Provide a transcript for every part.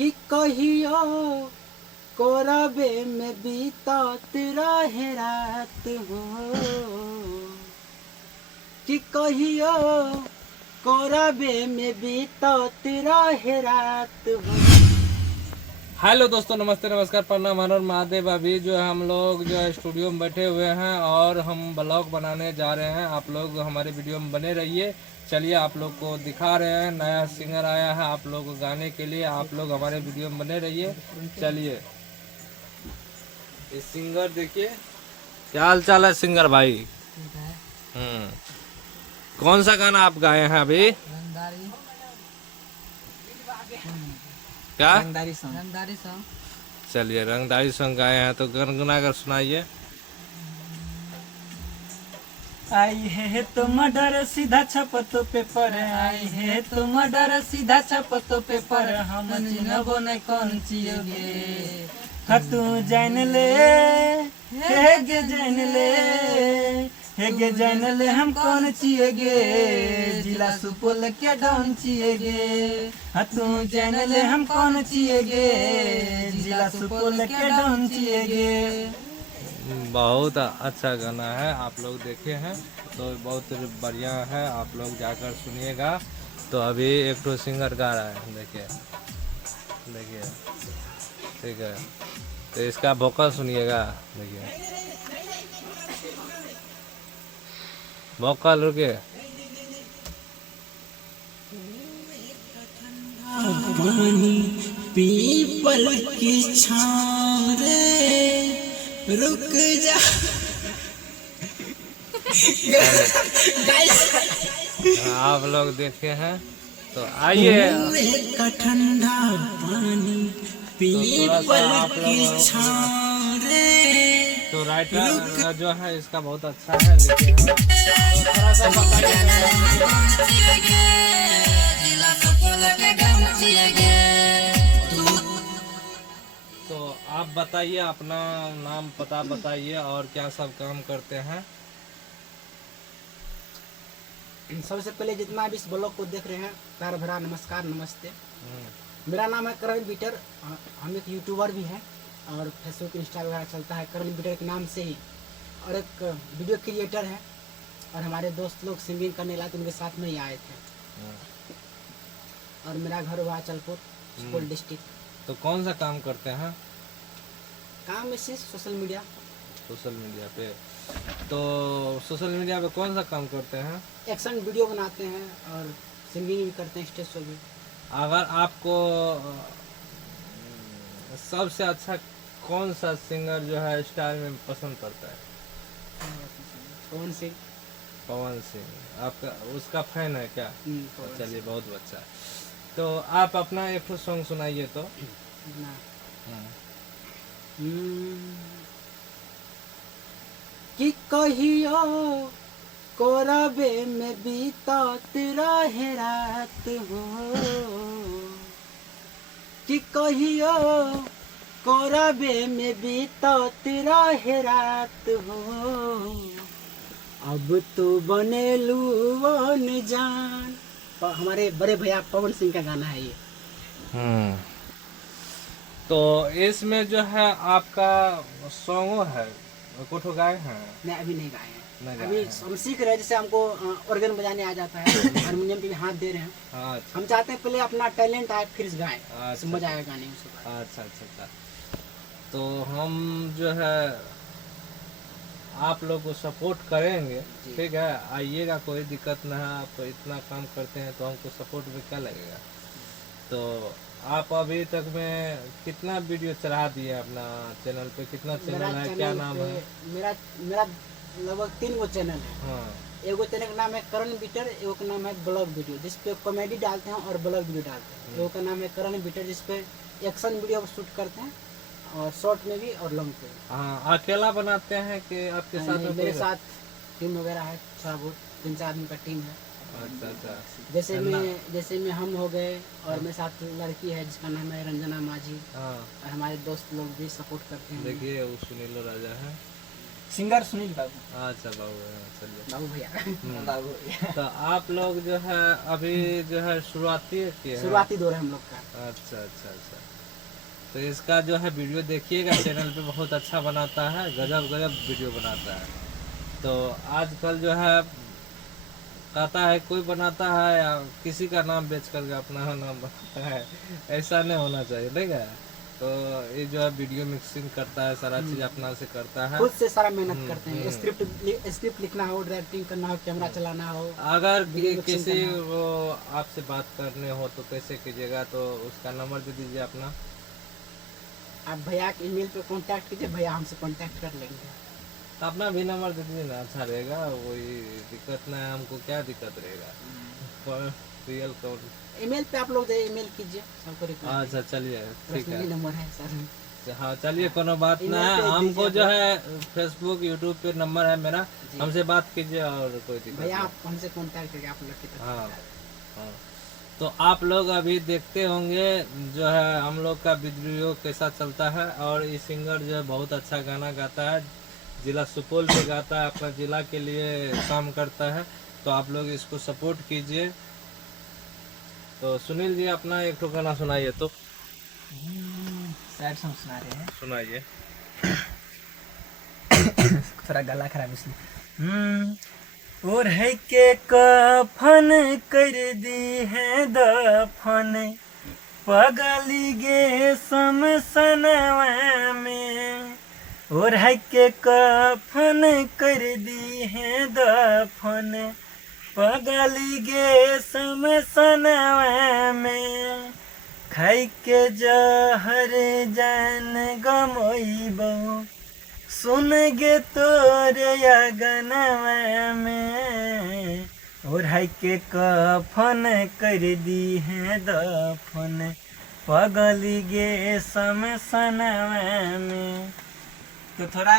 कि कहियो कोरबे में बीतात रहे रात हो, कि कहियो कोरबे में बीतात रहे रात हो। हेलो दोस्तों, नमस्ते, नमस्कार, प्रणाम, हर हर महादेव। अभी जो है हम लोग जो है स्टूडियो में बैठे हुए हैं और हम ब्लॉग बनाने जा रहे हैं। आप लोग हमारे वीडियो में बने रहिए। चलिए आप लोग को दिखा रहे हैं, नया सिंगर आया है आप लोग को गाने के लिए। आप लोग हमारे वीडियो में बने रहिए। चलिए ये सिंगर देखिए, क्या हाल चाल है सिंगर भाई? कौन सा गाना आप गाए हैं अभी? क्या रंगदारी सॉन्ग। चलिए रंगदारी सॉन्ग गाए हैं तो गुनगुना कर सुनाइए। आई है तो मर्डर सीधा छपतो पेपर, आई है तो मर्डर सीधा छपतो पेपर। हम चिन्हबो न कौन चियोगे, तू जान ले, हे गे जान ले, हे गे जान ले हम कौन चिएगे, जिला सुपौल के डॉन चिएगे। तू जान ले हम कौन चिएगे, जिला सुपौल के डॉन चिएगे। बहुत अच्छा गाना है, आप लोग देखे हैं तो बहुत बढ़िया है। आप लोग जाकर सुनिएगा। तो अभी एक तो सिंगर गा रहा है, देखिए देखिए, ठीक है। तो इसका वोकल सुनिएगा, देखिए वोकल। रुके पानी पीपल की छाँव रे, रुक जा। आप लोग देखे हैं तो आइए। का ठंडा पानी पीपल आप की लोग छाँव रे। तो राइटर जो है इसका बहुत अच्छा है, लेकिन थोड़ा सा तो आप बताइए, अपना नाम पता बताइए और क्या सब काम करते हैं। सबसे पहले जितना भी इस ब्लॉग को देख रहे हैं, प्यार भरा नमस्कार, नमस्ते। मेरा नाम है करण बीटर। हम एक यूट्यूबर भी हैं और फेसबुक इंस्टा वगैरह चलता है करण बीटर के नाम से ही। और एक वीडियो क्रिएटर है और हमारे दोस्त लोग सिंगिंग करने लाए तो उनके साथ में ही आए थे। और मेरा घर हुआ चलपुर, सुपौल डिस्ट्रिक्ट। तो कौन सा काम करते हैं? काम इसी सोशल मीडिया पे। तो सोशल मीडिया पे कौन सा काम करते हैं? एक्शन वीडियो बनाते हैं और सिंगिंग भी करते हैं, स्टेज शो भी। अगर आपको सबसे अच्छा कौन सा सिंगर जो है स्टाइल में पसंद पड़ता है? कौन सी? पवन सिंह। आपका उसका फैन है क्या? चलिए बहुत अच्छा। तो आप अपना एक सॉन्ग सुनाइए तो। कि कहियो कोरबे में बीतात रहे रात हो, कि कहियो कोरबे में बीतात रहे रात हो। अब तो बने लून जान। हमारे बड़े भैया पवन सिंह का गाना है ये। तो इसमें जो है आपका सॉन्ग है कुछ गाए हैं? नहीं, अभी नहीं गाए हैं। नहीं अभी हम सीख रहे हैं। जैसे हमको ऑर्गन बजाने आ जाता है, हारमोनियम पे भी हाथ दे रहे हैं। अच्छा। हम चाहते हैं पहले अपना टैलेंट आए फिर गाएं, अच्छा, मजा आएगा गाने में। उसके बाद अच्छा। तो हम जो है आप लोग को सपोर्ट करेंगे, ठीक है। आइएगा, कोई दिक्कत ना है। आप इतना काम करते हैं तो हमको सपोर्ट में क्या लगेगा। तो आप अभी तक में कितना वीडियो चढ़ा दिए अपना चैनल पे? कितना चैनल है, क्या नाम है? मेरा लगभग 3 गो चैनल है। हाँ। एगो चैनल का नाम है करण बीटर, एगो का नाम है ब्लॉग वीडियो जिसपे कॉमेडी डालते हैं और ब्लॉग वीडियो डालते हैं। एगो का नाम है करण बीटर जिसपे एक्शन वीडियो शूट करते हैं और शॉर्ट में भी और लॉन्ग पे भी। हाँ, अकेला बनाते हैं कि आपके साथ? मेरे साथ टीम वगैरह है, थोड़ा बहुत 3-4 आदमी का टीम है। अच्छा। जैसे में हम हो गए और मेरे साथ लड़की है जिसका नाम है रंजना माझी। हाँ। और हमारे दोस्त लोग भी सपोर्ट करते हैं। देखिए वो सुनील राजा है। सिंगर सुनील बाबू। अच्छा बाबू, चलिए बाबू भैया, बाबू भैया। तो आप लोग जो है अभी जो है शुरुआती किए हैं? शुरुआती दौर है हम लोग का। अच्छा अच्छा अच्छा। तो इसका जो है वीडियो देखिएगा, चैनल पे बहुत अच्छा बनाता है, गजब गजब वीडियो बनाता है। तो आजकल जो है कहता है कोई बनाता है या किसी का नाम बेच करके अपना नाम बनाता है, ऐसा नहीं होना चाहिए, ठीक है। तो ये जो है वीडियो मिक्सिंग करता है, सारा चीज अपना से करता है, खुद से सारा मेहनत करते हैं। स्क्रिप्ट लिखना हो, डायरेक्टिंग करना हो, कैमरा चलाना हो। अगर किसी को आपसे बात करने हो तो कैसे कीजिएगा, तो उसका नंबर दे दीजिए अपना। आप भैया के ईमेल पे कांटेक्ट कीजिए, भैया हमसे कांटेक्ट कर लेंगे। तो अपना भी नंबर दे दीजिए ना, अच्छा रहेगा, कोई दिक्कत ना है, हमको क्या दिक्कत रहेगा। रियल कॉल ईमेल पे आप लोग ईमेल कीजिए, सबको रिप्लाई। अच्छा चलिए ठीक है, नंबर है सर। हाँ चलिए कोनो बात ना है। हमको जो है फेसबुक यूट्यूब पे नंबर है मेरा, हमसे बात कीजिए और कोई दिक्कत भैया नहीं। आप हमसे कांटेक्ट करके आप लोग की तरफ। हाँ हाँ। तो आप लोग अभी देखते होंगे जो है हम लोग का वीडियो कैसा चलता है। और ये सिंगर जो है बहुत अच्छा गाना गाता है, जिला सुपौल से गाता है, अपना जिला के लिए काम करता है। तो आप लोग इसको सपोर्ट कीजिए। तो सुनील जी अपना एक ठो गाना सुनाइए तो। सैड सॉन्ग सुना रहे हैं, सुनाइए। थोड़ा गला खराब इसलिए। और है के कफन कर दी है दफन, पगली गे समसनवा में। और है के कफन कर दी है दफन, पगली गे समसनवा में। खाई के जहर जान गमोइबो, सुन गे तोरे अगनवा में। और है के कफन कर दी है दफन, पगली गे समसनवा में। तो थोड़ा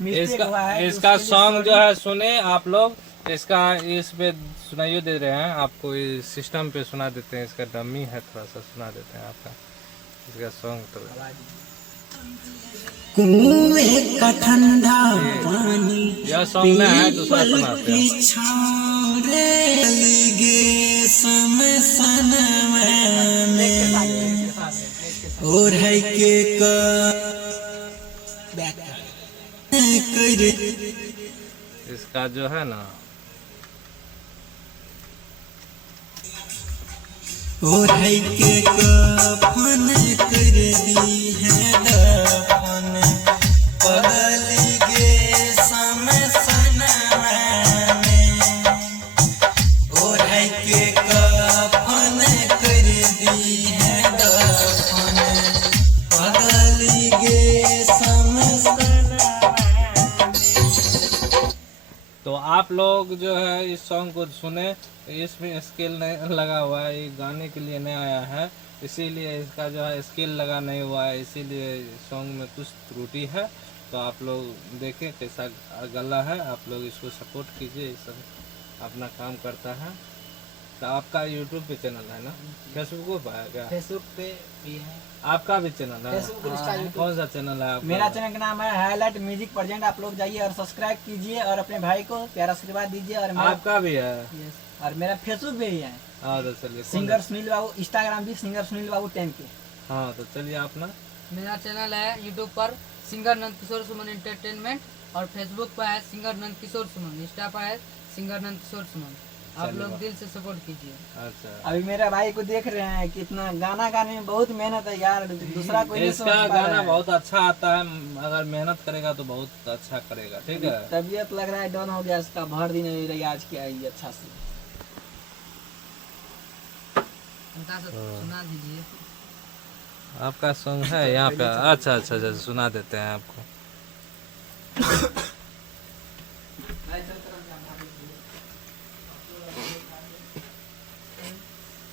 मिस्टेक हुआ है। इसका सॉन्ग जो है सुने आप लोग, इसका इस पे सुनाइए दे रहे हैं आपको, इस सिस्टम पे सुना देते हैं। इसका डमी है, थोड़ा सा सुना देते हैं आपका इसका सॉन्ग। तो कुएं का ठंडा पानी यह सॉन्ग ना है, दूसरा सुनाते हैं। और है के इसका जो है ना, और है के कफन कर दी है दफन, पगली गे समसनवा में। और है के कफन कर दी है दफन, पगली गे समसनवा में। तो आप लोग जो है इस सॉन्ग को सुने। इसमें स्केल नहीं लगा हुआ है, ये गाने के लिए नहीं आया है, इसीलिए इसका जो है स्केल लगा नहीं हुआ है, इसीलिए सॉन्ग में कुछ त्रुटि है। तो आप लोग देखें कैसा गला है, आप लोग इसको सपोर्ट कीजिए, ये सब अपना काम करता है। तो आपका यूट्यूब पे चैनल है ना, फेसबुक पे है क्या? फेसबुक पे भी है, आपका भी चैनल है? Facebook Insta YouTube. कौन सा चैनल है आपका? मेरा चैनल का नाम है हाईलाइट म्यूजिक प्रेजेंट। आप लोग जाइए और सब्सक्राइब कीजिए और अपने भाई को प्यारा आशीर्वाद दीजिए। और मेरा आपका भी है? Yes, और मेरा फेसबुक भी है, हाँ तो चलिए। सिंगर सुनील बाबू। इंस्टाग्राम भी सिंगर सुनील बाबू 10 के। हाँ तो चलिए अपना। मेरा चैनल है यूट्यूब पर सिंगर नंद किशोर सुमन एंटरटेनमेंट, और फेसबुक पर है सिंगर नंद किशोर सुमन, इंस्टा पर है सिंगर नंद किशोर सुमन। आप लोग दिल से सपोर्ट कीजिए। अच्छा, अभी मेरा भाई को देख रहे हैं कितना गाना गाने में बहुत मेहनत है यार, दूसरा कोई नहीं इसका समझ पा रहा गाना है। बहुत अच्छा आता है, अगर मेहनत करेगा तो बहुत अच्छा करेगा, ठीक है। तबीयत लग रहा है डाउन हो गया इसका, भर दिन रियाज किया है अच्छा से। उनका सुना दीजिए। आपका सॉन्ग है यहाँ पे? अच्छा अच्छा अच्छा, सुना देते हैं आपको।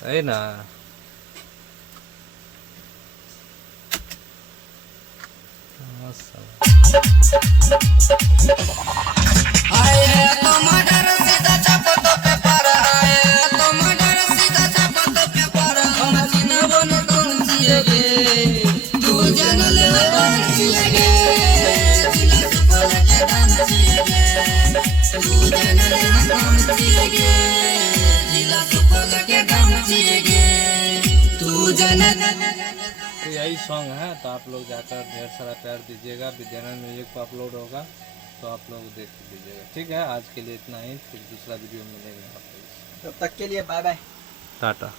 है ना, आए हैं तो मर्डर सीधा छापतों पे पर, आए हैं तो मर्डर सीधा छापतों पे पर। हम चिन्हबो न कौन जिएगे, तू जान ले कौन जिएगे। जिला सुपौल के गाना जिएगे जिला सुपौल के गाँव जिएगे तू जनत। तो यही सॉन्ग है, तो आप लोग जाकर ढेर सारा प्यार दीजिएगा। विद्यानंद म्यूजिक पर अपलोड होगा तो आप लोग देख लीजिएगा। ठीक है, आज के लिए इतना ही, फिर दूसरा वीडियो मिलेगा आप लोग। तब तक के लिए बाय बाय, टाटा।